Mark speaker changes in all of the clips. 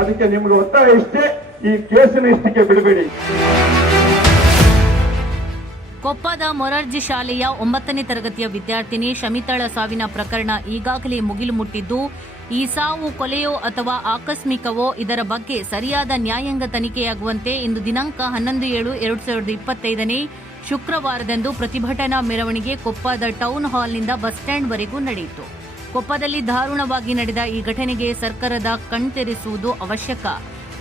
Speaker 1: ಅದಕ್ಕೆ ನಿಮ್ಗೆ ಒತ್ತಾಯ ಇಷ್ಟೇ, ಈ ಕೇಸಿನ ಇಷ್ಟಕ್ಕೆ ಬಿಡಬೇಡಿ.
Speaker 2: ಕೊಪ್ಪದ ಮೊರಾರ್ಜಿ ಶಾಲೆಯ ಒಂಬತ್ತನೇ ತರಗತಿಯ ವಿದ್ಯಾರ್ಥಿನಿ ಶಮಿತಾಳ ಸಾವಿನ ಪ್ರಕರಣ ಈಗಾಗಲೇ ಮುಗಿಲು ಮುಟ್ಟಿದ್ದು, ಈ ಸಾವು ಕೊಲೆಯೋ ಅಥವಾ ಆಕಸ್ಮಿಕವೋ ಇದರ ಬಗ್ಗೆ ಸರಿಯಾದ ನ್ಯಾಯಾಂಗ ತನಿಖೆಯಾಗುವಂತೆ ಇಂದು ದಿನಾಂಕ ಹನ್ನೊಂದು ಏಳು ಎರಡು ಸಾವಿರದ ಇಪ್ಪತ್ತೈದನೇ ಶುಕ್ರವಾರದಂದು ಪ್ರತಿಭಟನಾ ಮೆರವಣಿಗೆ ಕೊಪ್ಪದ ಟೌನ್ ಹಾಲ್ನಿಂದ ಬಸ್ ಸ್ಟ್ಯಾಂಡ್ವರೆಗೂ ನಡೆಯಿತು. ಕೊಪ್ಪದಲ್ಲಿ ದಾರುಣವಾಗಿ ನಡೆದ ಈ ಘಟನೆಗೆ ಸರ್ಕಾರದ ಕಣ್ತೆರೆಸುವುದು ಅವಶ್ಯಕ.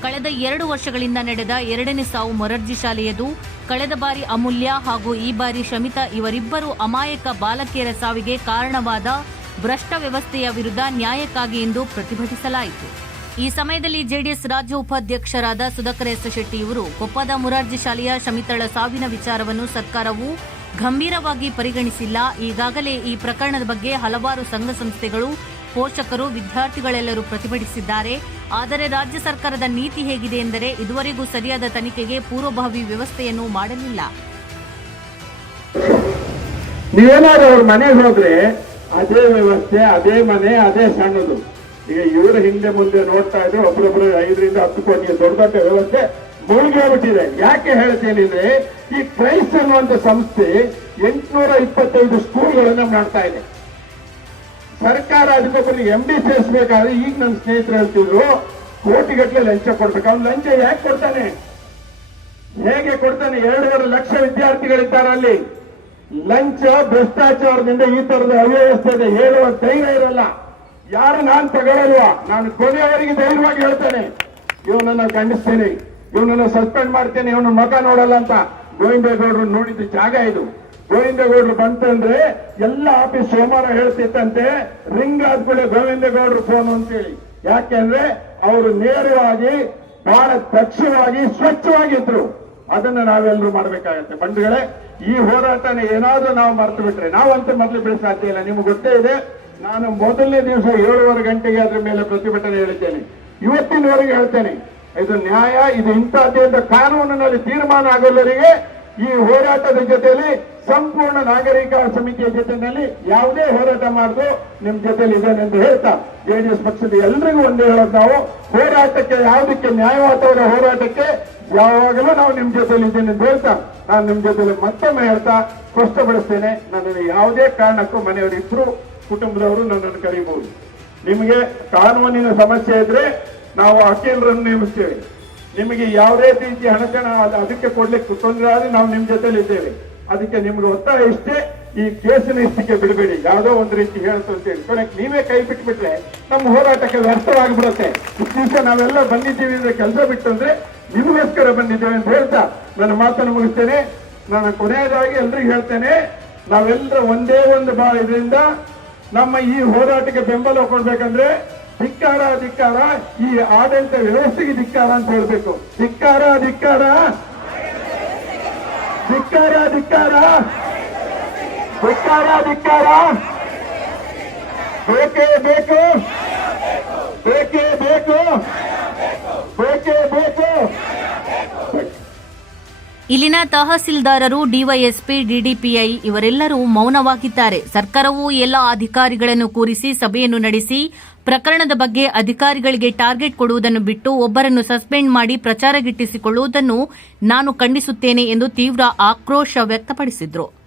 Speaker 2: ಕಳೆದ ಎರಡು ವರ್ಷಗಳಿಂದ ನಡೆದ ಎರಡನೇ ಸಾವು ಮೊರಾರ್ಜಿ ಶಾಲೆಯದು. ಕಳೆದ ಬಾರಿ ಅಮೂಲ್ಯ ಹಾಗೂ ಈ ಬಾರಿ ಶಮಿತಾ ಇವರಿಬ್ಬರು ಅಮಾಯಕ ಬಾಲಕಿಯರ ಸಾವಿಗೆ ಕಾರಣವಾದ ಭ್ರಷ್ಟ ವ್ಯವಸ್ಥೆಯ ವಿರುದ್ಧ ನ್ಯಾಯಕ್ಕಾಗಿ ಎಂದು ಪ್ರತಿಭಟಿಸಲಾಯಿತು. ಈ ಸಮಯದಲ್ಲಿ ಜೆಡಿಎಸ್ ರಾಜ್ಯ ಉಪಾಧ್ಯಕ್ಷರಾದ ಸುಧಾಕರ್ ಎಸ್ ಶೆಟ್ಟಿ ಇವರು ಕೊಪ್ಪದ ಮುರಾರ್ಜಿ ಶಾಲೆಯ ಶಮಿತಳ ಸಾವಿನ ವಿಚಾರವನ್ನು ಸರ್ಕಾರವು ಗಂಭೀರವಾಗಿ ಪರಿಗಣಿಸಿಲ್ಲ. ಈಗಾಗಲೇ ಈ ಪ್ರಕರಣದ ಬಗ್ಗೆ ಹಲವಾರು ಸಂಘ ಸಂಸ್ಥೆಗಳು, ಪೋಷಕರು, ವಿದ್ಯಾರ್ಥಿಗಳೆಲ್ಲರೂ ಪ್ರತಿಭಟಿಸಿದ್ದಾರೆ. ಆದರೆ ರಾಜ್ಯ ಸರ್ಕಾರದ ನೀತಿ ಹೇಗಿದೆ ಎಂದರೆ ಇದುವರೆಗೂ ಸರಿಯಾದ ತನಿಖೆಗೆ ಪೂರ್ವಭಾವಿ ವ್ಯವಸ್ಥೆಯನ್ನು ಮಾಡಲಿಲ್ಲ.
Speaker 1: ನೀವೇನಾದ್ರೂ ಅವ್ರ ಮನೆಗೆ ಹೋದ್ರೆ ಅದೇ ವ್ಯವಸ್ಥೆ, ಅದೇ ಮನೆ, ಅದೇ ಸಣ್ಣದು. ಈಗ ಇವರು ಹಿಂದೆ ಮುಂದೆ ನೋಡ್ತಾ ಇದ್ರೆ ಒಬ್ಬರೊಬ್ಬರು ಐದರಿಂದ ಹತ್ತು ಕೋಟಿ ದೊಡ್ಡ ದೊಡ್ಡ ವ್ಯವಸ್ಥೆ. ಮುಳುಗೋಗ್ಬಿಟ್ಟಿದೆ ಯಾಕೆ ಹೇಳ್ತೇನೆ ಈ ಕ್ರೈಸ್ಟ್ ಅನ್ನುವಂತ ಸಂಸ್ಥೆ ಎಂಟುನೂರ ಇಪ್ಪತ್ತೈದು ಸ್ಕೂಲ್ಗಳನ್ನ ಮಾಡ್ತಾ ಇದೆ. ಸರ್ಕಾರ ಅದಕ್ಕೊಬ್ಬರು ಎಂ ಬಿ ಸೇರಿಸಬೇಕಾದ್ರೆ ಈಗ ನನ್ನ ಸ್ನೇಹಿತರು ಹೇಳ್ತಿದ್ರು ಕೋಟಿಗಟ್ಟಲೆ ಲಂಚ ಕೊಡ್ಬೇಕು. ಅವ್ನು ಲಂಚ ಯಾಕೆ ಕೊಡ್ತಾನೆ? ಹೇಗೆ ಕೊಡ್ತಾನೆ? ಎರಡೂವರೆ ಲಕ್ಷ ವಿದ್ಯಾರ್ಥಿಗಳಿದ್ದಾರೆ ಅಲ್ಲಿ. ಲಂಚ, ಭ್ರಷ್ಟಾಚಾರದಿಂದ ಈ ತರದ ಅವ್ಯವಸ್ಥೆ ಇದೆ. ಹೇಳುವ ಧೈರ್ಯ ಇರಲ್ಲ. ಯಾರು ನಾನು ತಗೊಳ್ಳಲ್ವಾ ನಾನು ಕೊನೆಯವರಿಗೆ ಧೈರ್ಯವಾಗಿ ಹೇಳ್ತೇನೆ. ಇವನನ್ನ ಖಂಡಿಸ್ತೇನೆ. ಇವನನ್ನ ಸಸ್ಪೆಂಡ್ ಮಾಡ್ತೇನೆ, ಇವನು ಮಗ ನೋಡಲ್ಲ ಅಂತ ಗೋವಿಂದೇಗೌಡರು ನೋಡಿದ ಜಾಗ ಇದು. ಗೋವಿಂದೇಗೌಡರು ಬಂತಂದ್ರೆ ಎಲ್ಲ ಆಫೀಸ್ ಸೋಮವಾರ ಹೇಳ್ತಿತ್ತಂತೆ ರಿಂಗ್ ಆದ್ಮೇಲೆ ಗೋವಿಂದೇಗೌಡರು ಫೋನ್ ಅಂತೇಳಿ. ಯಾಕೆಂದ್ರೆ ಅವರು ನೇರವಾಗಿ ಬಹಳ ದಕ್ಷವಾಗಿ ಸ್ವಚ್ಛವಾಗಿದ್ರು. ಅದನ್ನ ನಾವೆಲ್ಲರೂ ಮಾಡ್ಬೇಕಾಗತ್ತೆ. ಬಂಧುಗಳೇ, ಈ ಹೋರಾಟನ ಏನಾದ್ರೂ ನಾವು ಮರ್ತು ಬಿಟ್ರೆ, ನಾವಂತೂ ಮೊದಲು ಬಿಡ ಸಾಧ್ಯ ಇಲ್ಲ, ನಿಮ್ಗೆ ಗೊತ್ತೇ ಇದೆ, ನಾನು ಮೊದಲನೇ ದಿವಸ ಏಳುವರೆ ಗಂಟೆಗೆ ಅದ್ರ ಮೇಲೆ ಪ್ರತಿಭಟನೆ ಹೇಳ್ತೇನೆ ಇವತ್ತಿನವರೆಗೆ ಹೇಳ್ತೇನೆ ಇದು ನ್ಯಾಯ, ಇದು ಇಂಥದ್ದೇ ಅಂತ ಕಾನೂನಿನಲ್ಲಿ ತೀರ್ಮಾನ ಆಗೋಲ್ಲರಿಗೆ ಈ ಹೋರಾಟದ ಜೊತೆಯಲ್ಲಿ ಸಂಪೂರ್ಣ ನಾಗರಿಕ ಸಮಿತಿಯ ಜೊತೆಯಲ್ಲಿ ಯಾವುದೇ ಹೋರಾಟ ಮಾಡಿದ್ರು ನಿಮ್ ಜೊತೆಲಿ ಇದ್ದೇನೆ ಎಂದು ಹೇಳ್ತಾ ಜೆಡಿಎಸ್ ಪಕ್ಷದ ಎಲ್ರಿಗೂ ಒಂದೇ ಹೇಳೋದು ನಾವು, ಹೋರಾಟಕ್ಕೆ ಯಾವುದಕ್ಕೆ ನ್ಯಾಯವಾದವರ ಹೋರಾಟಕ್ಕೆ ಯಾವಾಗಲೂ ನಾವು ನಿಮ್ ಜೊತೆಲಿ ಇದ್ದೇನೆ ಅಂತ ಹೇಳ್ತಾ, ನಾನು ನಿಮ್ ಜೊತೆಲಿ ಮತ್ತೊಮ್ಮೆ ಹೇಳ್ತಾ ಸ್ಪಷ್ಟಪಡಿಸ್ತೇನೆ ನನ್ನನ್ನು ಯಾವುದೇ ಕಾರಣಕ್ಕೂ ಮನೆಯವರಿಬ್ರು, ಕುಟುಂಬದವರು ನನ್ನನ್ನು ಕರೀಬಹುದು. ನಿಮಗೆ ಕಾನೂನಿನ ಸಮಸ್ಯೆ ಇದ್ರೆ ನಾವು ವಕೀಲರನ್ನು ನೇಮಿಸ್ತೇವೆ. ನಿಮಗೆ ಯಾವುದೇ ರೀತಿ ಹಣಕಾಣ ಅದ್- ಅದಕ್ಕೆ ಕೊಡ್ಲಿಕ್ಕೆ ತೊಂದರೆ ಆದ್ರೆ ನಾವು ನಿಮ್ಮ ಜೊತೆಲಿ ಇದ್ದೇವೆ. ಅದಕ್ಕೆ ನಿಮ್ಗೆ ಒತ್ತಾಯ ಇಷ್ಟೇ, ಈ ಕೇಸಿನ ಇಷ್ಟಕ್ಕೆ ಬಿಡಬೇಡಿ. ಯಾವುದೋ ಒಂದು ರೀತಿ ಹೇಳುತ್ತೆ ಅಂತ ಹೇಳಿ. ಕೊನೆಗೆ ನೀವೇ ಕೈ ಬಿಟ್ಬಿಟ್ರೆ ನಮ್ಮ ಹೋರಾಟಕ್ಕೆ ವ್ಯರ್ಥವಾಗಿಬಿಡುತ್ತೆ. ದಿವಸ ನಾವೆಲ್ಲ ಬಂದಿದ್ದೀವಿ ಅಂದ್ರೆ ಕೆಲಸ ಬಿಟ್ಟು ಅಂದ್ರೆ ನಿಮಗೋಸ್ಕರ ಬಂದಿದ್ದೇವೆ ಅಂತ ಹೇಳ್ತಾ ನನ್ನ ಮಾತನ್ನು ಮುಗಿಸ್ತೇನೆ. ನಾನು ಕೊನೆಯದಾಗಿ ಎಲ್ರಿಗೂ ಹೇಳ್ತೇನೆ, ನಾವೆಲ್ಲರ ಒಂದೇ ಒಂದು ಬಾ ಇದರಿಂದ ನಮ್ಮ ಈ ಹೋರಾಟಕ್ಕೆ ಬೆಂಬಲ ಕೊಡ್ಬೇಕಂದ್ರೆ ಧಿಕ್ಕಾರ ಧಿಕ್ಕಾರ, ಈ ಆಡಳಿತ ವ್ಯವಸ್ಥೆಗೆ ಧಿಕ್ಕಾರ ಅಂತ ಹೇಳ್ಬೇಕು. ಧಿಕ್ಕಾರ ಧಿಕ್ಕಾರ. ಧಿಕ್ಕಾರ ಧಿಕ್ಕಾರ. ಧಿಕ್ಕಾರ ಧಿಕ್ಕಾರ. ಬೇಕೇ ಬೇಕು. ಬೇಕೇ ಬೇಕು.
Speaker 2: ಇಲ್ಲಿನ ತಹಸೀಲ್ದಾರರು, ಡಿವೈಎಸ್ಪಿ, ಡಿಡಿಪಿಐ ಇವರೆಲ್ಲರೂ ಮೌನವಾಗಿದ್ದಾರೆ. ಸರ್ಕಾರವು ಎಲ್ಲ ಅಧಿಕಾರಿಗಳನ್ನು ಕೂರಿಸಿ ಸಭೆಯನ್ನು ನಡೆಸಿ ಪ್ರಕರಣದ ಬಗ್ಗೆ ಅಧಿಕಾರಿಗಳಿಗೆ ಟಾರ್ಗೆಟ್ ಕೊಡುವುದನ್ನು ಬಿಟ್ಟು ಒಬ್ಬರನ್ನು ಸಸ್ಪೆಂಡ್ ಮಾಡಿ ಪ್ರಚಾರ ಗಿಟ್ಟಿಸಿಕೊಳ್ಳುವುದನ್ನು ನಾನು ಖಂಡಿಸುತ್ತೇನೆ ಎಂದು ತೀವ್ರ ಆಕ್ರೋಶ ವ್ಯಕ್ತಪಡಿಸಿದರು.